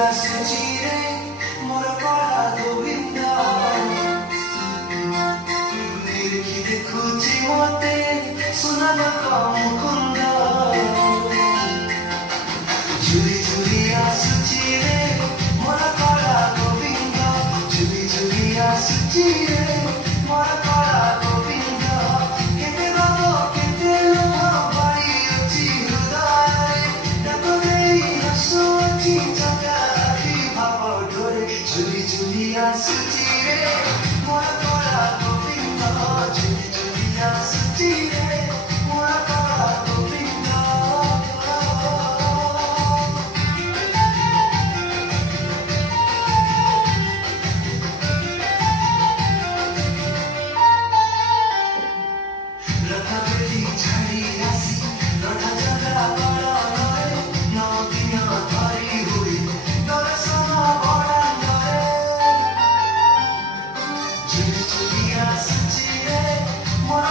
ଆସୁଛି ରେ ମୋର କଳା ଗୋବିନ୍ଦ ନିରିଖି ଦେଖୁଛି ମତେ ସୁନାଲୋକ ମୁକୁନ୍ଦ ଝୁରି ଝୁରି ଆସୁଛି ରେ ମୋର କଳା ଗୋବିନ୍ଦ ଝୁରି ଝୁରି ଆସୁଛି ରେ ମୋର କଳା ଗୋବିନ୍ଦ କେତେ ବାବ କେତେ ଲୋଭ ବାଡ଼ି ଅଛି ହୃଦୟରେ ତାକୁ ଦେଇ ହସୁଛି ଚକା ଆଖି ଭାବ ଡୋରେ ଝୁରି ଝୁରି ଆସୁଛି ରେ ମୋର କଳା ଗୋବିନ୍ଦ ଝୁରି ଝୁରି ଆସୁଛି ରେ ମୋର କଳା ଗୋବିନ୍ଦ ରଥବେଲି ଛାଡ଼ି ଆସି ରଥ ଚକା ବଡ଼ରେ ନଅ ଦିନ ଧରି ହୁଏ ଦର୍ଶନ ବଡ଼ାଙ୍ଗରେ ଝୁରି ଝୁରି ଆସୁଛି ରେ ମୋର